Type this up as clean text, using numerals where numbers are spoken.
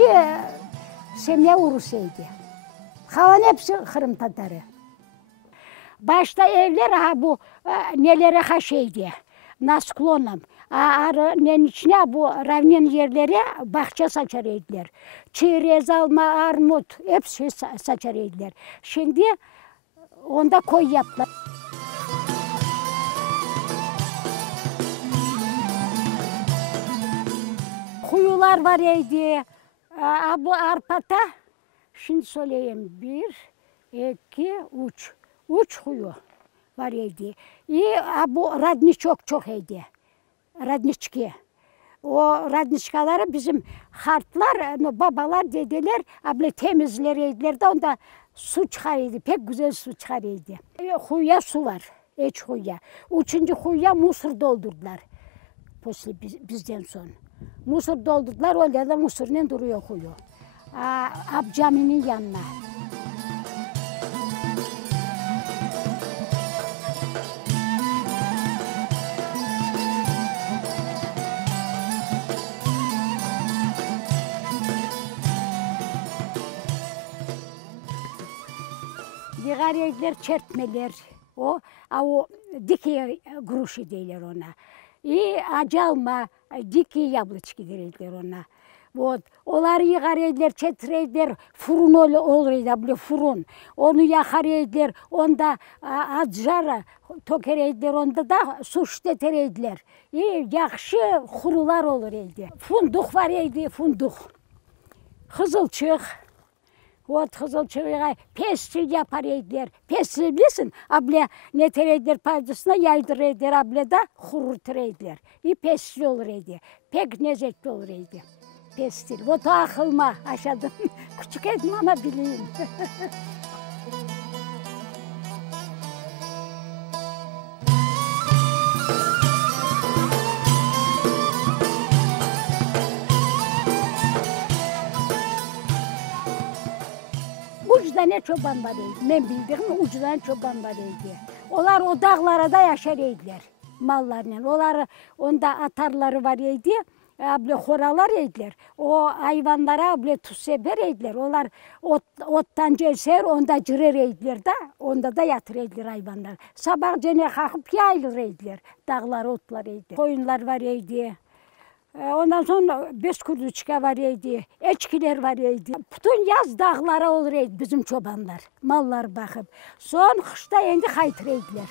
kişi semya urusuydu. Kalan hepsi Kırım Tatarı. Başta evler bu nelere haşeydi. На склонам. Arının içine bu ravnin yerlere bahçe saçarıydılar. Çerez, alma, armut hepsi saçarıydılar. Şimdi onda koy yaptılar. Kuyular var idi. Bu arpata, şimdi söyleyeyim, 1, 2, 3. 3 kuyu var idi. Bu radniçok çok idi. Radniçki. O radniçkaları bizim hartlar, babalar, dedeler abla temizleriydiler de onda su çıkarıydı. Pek güzel su çıkarıydı. Kuyuya su var. Eç kuyuya. 3. kuyuya musur doldurdular. Bizden sonra. Musur doldurdular. Öyle de musurla duruyor kuyu. Caminin yanına. Yığarıydılar çertmeler, o diki gruşi deyler ona. Acalma, diki yablıçki deyler ona. Onları yığarıydılar, çetiriydiler, fırın olurdu, fırın. Onu yakarıydılar, onda azcara tokeriydiler, onda da su şteteriydiler. Yakşı kurular olurdu. Funduk var idi, funduk. Kızılçık. Kızılçığa pestil yaparıydılar. Pestil bilirsin, abla ne tereydiler paycısına yaydırıydılar, abla da kururturuydular. Pestil olurdu. Pek lezzetli olurdu. Pestil. O da akılma aşadım. Küçük edim ama bileyim. Ucdan çoban var idi. Ben bildiğim ucdan çoban var idi. Onlar o dağlara da yaşarıydılar mallarla. Onlar onda atarları var idi. Abla horalar yediler. O hayvanlara abla tuz seber yediler. Onlar ottan ceser, onda cırer yediler de, onda da yatır yediler hayvanlar. Sabah cene kalkıp yayılır yediler. Dağlar otlar yediler. Koyunlar var yedi. Ondan sonra beskurduçka var idi, eçkiler var idi. Bütün yaz dağlara olur idi bizim çobanlar, mallar bakıp. Son kışta endi kaytır yediler.